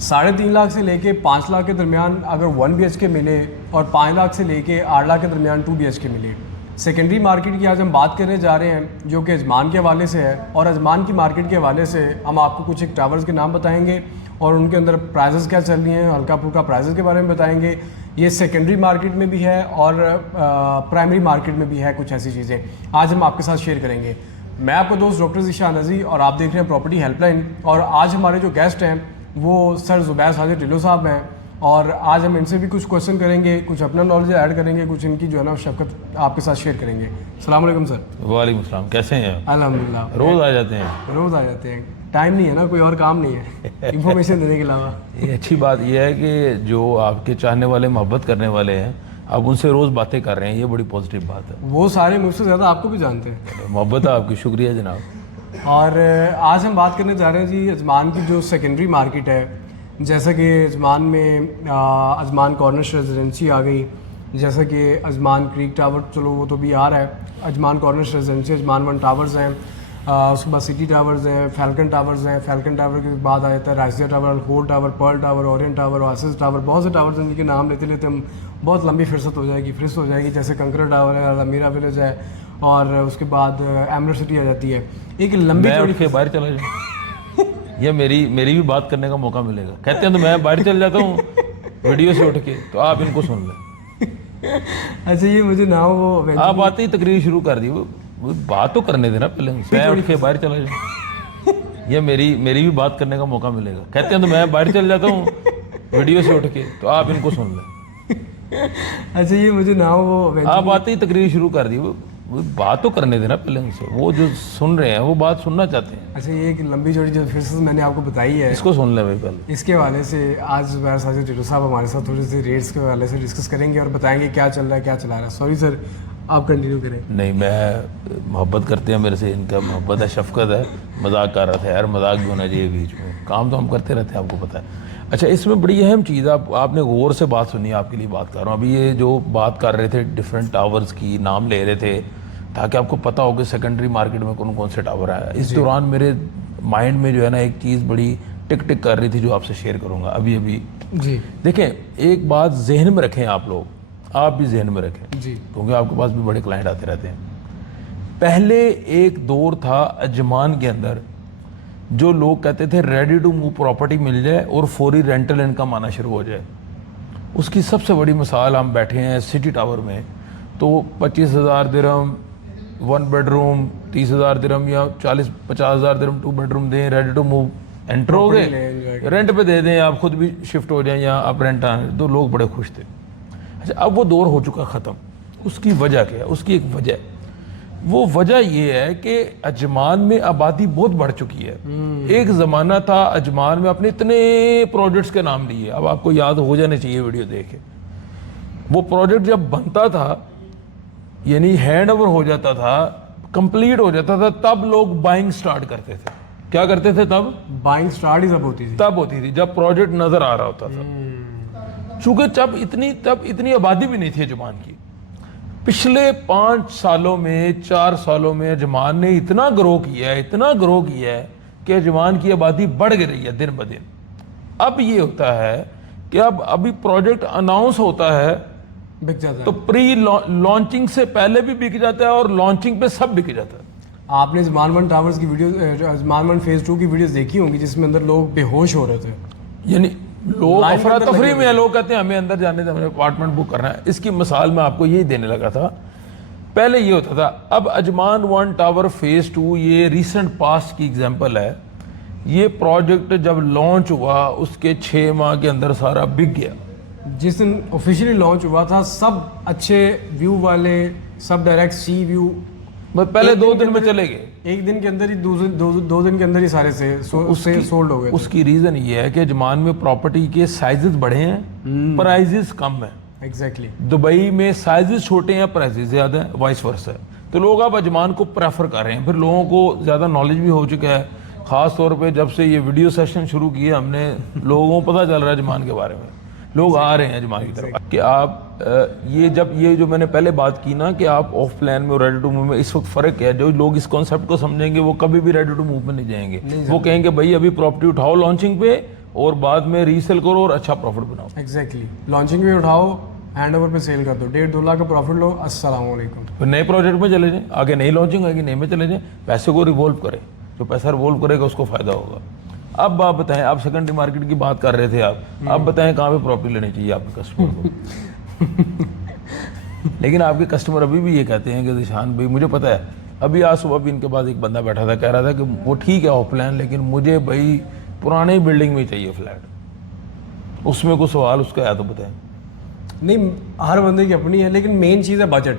3.5 लाख से लेके 5 लाख के दरमियान अगर 1 BHK मिले और 5 लाख से लेके 8 लाख के दरमियान 2 BHK मिले। सेकेंडरी मार्केट की आज हम बात करने जा रहे हैं जो कि अजमान के हवाले से है, और अजमान की मार्केट के हवाले से हम आपको कुछ एक टावर्स के नाम बताएंगे और उनके अंदर प्राइसेस क्या चल रही हैं, हल्का फुल्का प्राइसेस के बारे में बताएंगे। ये सेकेंडरी मार्केट में भी है और प्राइमरी मार्केट में भी है, कुछ ऐसी चीज़ें आज हम आपके साथ शेयर करेंगे। मैं आपका दोस्त डॉक्टर ज़ीशान नज़ी और आप देख रहे हैं प्रॉपर्टी हेल्पलाइन। और आज हमारे जो गेस्ट हैं वो सर ज़ुबैर साजिद ढिल्लो साहब हैं, और आज हम इनसे भी कुछ क्वेश्चन करेंगे, कुछ अपना नॉलेज ऐड करेंगे, कुछ इनकी जो है ना शफ़क़त आपके साथ शेयर करेंगे। अस्सलाम वालेकुम सर। वालेकुम सलाम, कैसे हैं? अल्हम्दुलिल्लाह। रोज़ आ जाते हैं? रोज़ आ जाते हैं, टाइम नहीं है ना, कोई और काम नहीं है इंफॉर्मेशन देने के अलावा। ये अच्छी बात यह है कि जो आपके चाहने वाले, मोहब्बत करने वाले हैं, आप उनसे रोज़ बातें कर रहे हैं, ये बड़ी पॉजिटिव बात है। वो सारे मुझसे ज़्यादा आपको भी जानते हैं। मोहब्बत है आपकी, शुक्रिया जनाब। और आज हम बात करने जा रहे हैं जी अजमान की जो सेकेंडरी मार्केट है। जैसा कि अजमान में अजमान कॉर्नर्स रेजिडेंसी आ गई, जैसा कि अजमान क्रीक टावर, चलो वो तो भी आ रहा है, Ajman corners residency, Ajman 1 towers हैं, उसके बाद सिटी टावर्स हैं, फैल्कन टावर्स हैं, फैल्कन टावर के बाद आ जाता है राइसिया टावर, होल tower, pearl tower, orient tower, oasis tower, बहुत से टावर्स हैं जिनके नाम लेते लेते हम बहुत लंबी फहरिस्त हो जाएगी। जैसे कंकरा टावर है, अमीरा विलेज है, और उसके बाद एमरेट सिटी आ जाती है। एक लंबी चौड़ी के बाहर चला जाऊँ ये मेरी भी बात करने का मौका मिलेगा। कहते हैं तो मैं बाहर चल जाता हूँ वीडियो से उठ के, तो आप इनको सुन लें। अच्छा, ये मुझे ना वो आप आते ही तकरीर शुरू कर दी, वो बात तो करने देना पहले, मैं उठ के बाहर चला जाऊँ ये मेरी भी बात करने का मौका मिलेगा। कहते हैं तो मैं बाहर चल जाता हूँ वीडियो से उठ के, तो आप इनको सुन लें। अच्छा, ये मुझे ना वो आप आते ही तकरीर शुरू कर दी, वो बात तो करने देना पहले उनसे, वो जो सुन रहे हैं वो बात सुनना चाहते हैं। अच्छा, ये एक लंबी चौड़ी जो फिर से मैंने आपको बताई है, इसको सुन ले भाई पहले। इसके हवाले से आज ज़ुबैर साजिद ढिल्लो साहब हमारे साथ थोड़ी सी रेट्स के हवाले से डिस्कस करेंगे और बताएंगे क्या चल रहा है, क्या चला रहा है। सॉरी सर, आप कंटिन्यू करें। नहीं, मैं मोहब्बत करते हैं मेरे से, इनका मोहब्बत है, शफकत है, मजाक कर रहा था यार, मजाक भी होना चाहिए बीच में, काम तो हम करते रहते हैं, आपको पता है। अच्छा, इसमें बड़ी अहम चीज़ आपने गौर से बात सुनी, आपके लिए बात कर रहा हूँ। अभी ये जो बात कर रहे थे डिफरेंट टावर्स की, नाम ले रहे थे ताकि आपको पता हो कि सेकेंडरी मार्केट में कौन कौन से टावर आया। इस दौरान मेरे माइंड में जो है ना एक चीज़ बड़ी टिक टिक कर रही थी जो आपसे शेयर करूँगा अभी जी। देखें, एक बात जहन में रखें आप लोग, आप भी जहन में रखें जी, क्योंकि आपके पास भी बड़े क्लाइंट आते रहते हैं। पहले एक दौर था अजमान के अंदर जो लोग कहते थे रेडी टू मूव प्रॉपर्टी मिल जाए और फौरी रेंटल इनकम आना शुरू हो जाए। उसकी सबसे बड़ी मिसाल हम बैठे हैं सिटी टावर में, तो 25,000 दिरहम 1 बेडरूम, 30,000 दिरहम या 40-50,000 दिरहम 2 बेडरूम दें, रेडी टू मूव, एंटर हो गए, रेंट पे दे दें, आप खुद भी शिफ्ट हो जाएं या आप रेंट आए, तो लोग बड़े खुश थे। अच्छा, अब वो दौर हो चुका ख़त्म। उसकी वजह क्या है? उसकी एक वजह, वो वजह ये है कि अजमान में आबादी बहुत बढ़ चुकी है। एक ज़माना था अजमान में अपने इतने प्रोजेक्ट्स के नाम लिए, अब आपको याद हो जाने चाहिए वीडियो देखे, वो प्रोजेक्ट जब बनता था यानी हैंड ओवर हो जाता था, कंप्लीट हो जाता था, तब लोग बाइंग स्टार्ट करते थे। क्या करते थे तब? बाइंग स्टार्ट ही तब होती थी जब प्रोजेक्ट नजर आ रहा होता था। चूंकि तब इतनी आबादी भी नहीं थी अजमान की। पिछले 5 सालों में 4 सालों में अजमान ने इतना ग्रो किया है कि अजमान की आबादी बढ़ रही है दिन ब दिन। अब ये होता है कि अब अभी प्रोजेक्ट अनाउंस होता है, बिक जाता है, तो प्री लॉन्चिंग से पहले भी बिक जाता है और लॉन्चिंग पे सब बिक जाता है। आपने अजमान 1 टावर्स की वीडियो, अजमान 1 फेज 2 की वीडियोस देखी होंगी जिसमें अंदर लोग बेहोश हो रहे थे, यानी लोग अफरा तफरी में, लोग कहते हैं हमें अंदर जाने से, हमें अपार्टमेंट बुक करना है। इसकी मिसाल मैं आपको यही देने लगा था। पहले ये होता था, अब अजमान 1 टावर फेज 2 ये रिसेंट पास्ट की एग्जांपल है। ये प्रोजेक्ट जब लॉन्च हुआ उसके 6 माह के अंदर सारा बिक गया। जिस दिन ऑफिशियली लॉन्च हुआ था सब अच्छे व्यू वाले, सब डायरेक्ट सी व्यू, पहले 2 दिन में चले गए, एक दिन के अंदर ही, दो दिन के अंदर ही सारे से सोल्ड हो गए। उसकी रीजन ये है कि अजमान में प्रॉपर्टी के साइजेस बड़े हैं, प्राइजेस कम है। एग्जैक्टली। दुबई में साइजेस छोटे हैं, प्राइजेस ज्यादा है, वाइस वर्सा है। तो लोग अब अजमान को प्रेफर कर रहे हैं। फिर लोगों को ज्यादा नॉलेज भी हो चुका है, खास तौर पे जब से ये वीडियो सेशन शुरू किए हमने, लोगों को पता चल रहा है अजमान के बारे में, लोग आ रहे हैं अजमान की तरफ कि आप ये जो मैंने पहले बात की ना कि आप ऑफ प्लान में और रेडी टू मूव में इस वक्त फ़र्क है। जो लोग इस कॉन्सेप्ट को समझेंगे वो कभी भी रेडी टू मूव में नहीं जाएंगे। वो कहेंगे भाई अभी प्रॉपर्टी उठाओ लॉन्चिंग पे اور بعد میں रीसेल करो और अच्छा प्रॉफिट बनाओ। एग्जैक्टली लॉन्चिंग में उठाओ, हैंड ओवर पे सेल कर दो, 1.5-2 लाख का प्रॉफिट लो, अस्सलाम वालेकुम। फिर नए प्रोजेक्ट में चले जाएं, आगे नई लॉन्चिंग आएगी, नए में चले जाएं, पैसे को रिवॉल्व करें, जो पैसा रिवॉल्व करेगा उसको फायदा होगा। अब आप बताएं, आप सेकेंडरी मार्केट की बात कर रहे थे आप, अब बताएं कहाँ पे प्रॉपर्टी लेनी चाहिए आपके कस्टमर को। लेकिन आपके कस्टमर अभी भी ये कहते हैं कि दिशान भाई मुझे पता है, अभी आज सुबह भी इनके पास एक बंदा बैठा था, कह रहा था कि वो ठीक है ऑफ प्लान, लेकिन मुझे भाई पुरानी बिल्डिंग में चाहिए फ्लैट। उसमें कोई सवाल उसका है तो बताएं। नहीं, हर बंदे की अपनी है, लेकिन मेन चीज़ है बजट।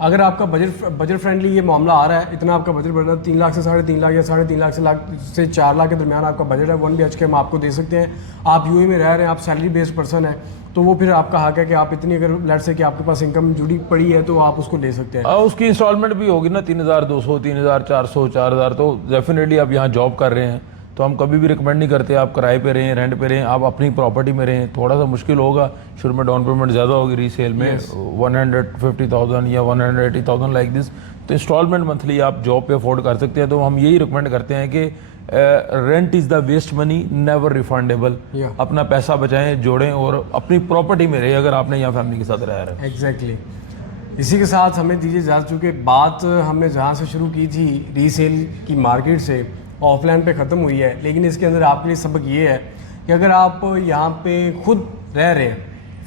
अगर आपका बजट फ्रेंडली ये मामला आ रहा है, इतना आपका बजट बढ़ रहा है, 3 लाख से 3.5 लाख या 3.5 लाख से 4 लाख के दरमियान आपका बजट है, 1 BHK हम आपको दे सकते हैं। आप यूएई में रह रहे हैं, आप सैलरी बेस्ड पर्सन है, तो वो फिर आपका हक है कि आप इतनी, अगर लेट्स से कि आपके पास इनकम जुड़ी पड़ी है तो आप उसको ले सकते हैं। उसकी इंस्टॉलमेंट भी होगी ना 3200, 3400, 4000। तो डेफिनेटली आप यहाँ जॉब कर रहे हैं तो हम कभी भी रिकमेंड नहीं करते आप किराए पे रहें, रेंट पे रहें, आप अपनी प्रॉपर्टी में रहें। थोड़ा सा मुश्किल होगा, शुरू में डाउन पेमेंट ज़्यादा होगी रीसेल में, 150,000 या 180,000 लाइक दिस। तो इंस्टॉलमेंट मंथली आप जॉब पे अफोर्ड कर सकते हैं। तो हम यही रिकमेंड करते हैं कि rent is the waste money, never refundable. अपना पैसा बचाएं, जोड़ें और अपनी प्रॉपर्टी में रहें अगर आपने यहाँ फैमिली के साथ रह रहे हैं। एग्जैक्टली इसी के साथ हमें दीजिए इजाज़त, चूँकि बात हमने जहाँ से शुरू की थी रीसेल की मार्केट से, ऑफलाइन पे ख़त्म हुई है, लेकिन इसके अंदर आपके लिए सबक ये है कि अगर आप यहाँ पे खुद रह रहे हैं,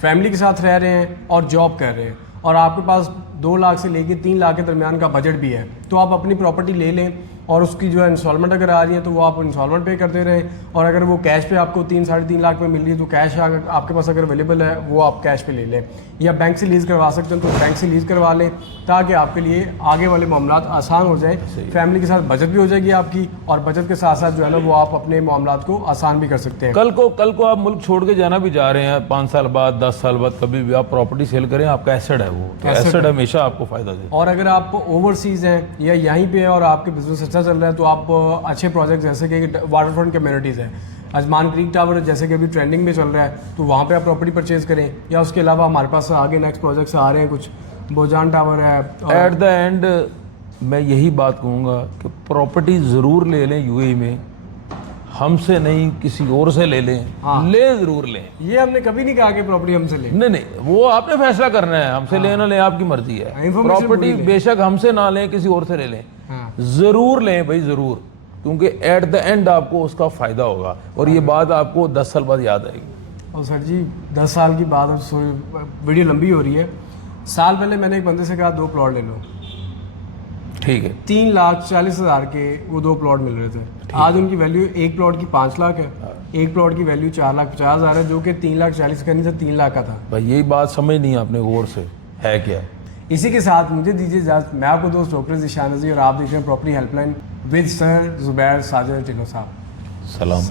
फैमिली के साथ रह रहे हैं और जॉब कर रहे हैं, और आपके पास 2 लाख से लेके 3 लाख के दरमियान का बजट भी है, तो आप अपनी प्रॉपर्टी ले लें और उसकी जो है इंस्टॉलमेंट अगर आ रही है तो वो आप इंस्टॉलमेंट पे करते रहें। और अगर वो कैश पे आपको 3-3.5 लाख में मिल रही है तो कैश अगर आपके पास अगर अवेलेबल है वो आप कैश पे ले लें, या बैंक से लीज़ करवा सकते हैं तो बैंक से लीज़ करवा लें, ताकि आपके लिए आगे वाले मामलात आसान हो जाएं। फैमिली के साथ बचत भी हो जाएगी आपकी, और बचत के साथ साथ जो है ना वो आप अपने मामलात को आसान भी कर सकते हैं। कल को आप मुल्क छोड़ के जाना भी जा रहे हैं, 5 साल बाद, 10 साल बाद, कभी भी आप प्रॉपर्टी सेल करें, आपका एसेट है वो, तो एसेट हमेशा आपको फायदा दे। और अगर आप ओवरसीज़ हैं या यहीं पे है और आपके बिजनेस अच्छा चल रहा है तो आप अच्छे प्रोजेक्ट जैसे कि वाटर फ्रंट कम्युनिटीज़ है, अजमान क्रीक टावर जैसे कि अभी ट्रेंडिंग में चल रहा है, तो वहाँ पे आप प्रॉपर्टी परचेज़ करें। या उसके अलावा हमारे पास आगे नेक्स्ट प्रोजेक्ट्स आ रहे हैं, कुछ बोजान टावर है। एट द एंड मैं यही बात कहूँगा कि प्रॉपर्टी ज़रूर ले लें यूएई में, हमसे नहीं किसी और से ले लें। हाँ। ले ज़रूर लें, ये हमने कभी नहीं कहा कि प्रॉपर्टी हमसे लें, नहीं, वो आपने फैसला करना है, हमसे लेना लें आपकी मर्जी है। प्रॉपर्टी बेशक हमसे ना लें, किसी और से ले लें, ज़रूर लें भाई, ज़रूर, क्योंकि एट द एंड आपको उसका फ़ायदा होगा और ये बात आपको 10 साल बाद याद आएगी। और सर जी 10 साल की बात, अब वीडियो लंबी हो रही है। साल पहले मैंने एक बंदे से कहा 2 प्लॉट ले लो, ठीक है, 3,40,000 के वो 2 प्लॉट मिल रहे थे। आज उनकी वैल्यू एक प्लॉट की 5 लाख है, एक प्लॉट की वैल्यू 4,50,000 है, जो कि 3,40,000 का नहीं था, 3 लाख का था। भाई यही बात समझ नहीं आपने गौर से, है क्या। इसी के साथ मुझे दीजिए इजाज़त, मैं आपको दोस्त डॉक्टर ज़ीशान नज़ीर और आप देख रहे हैं property helpline with sir Zubair Sajid टिनो साहब। सलाम।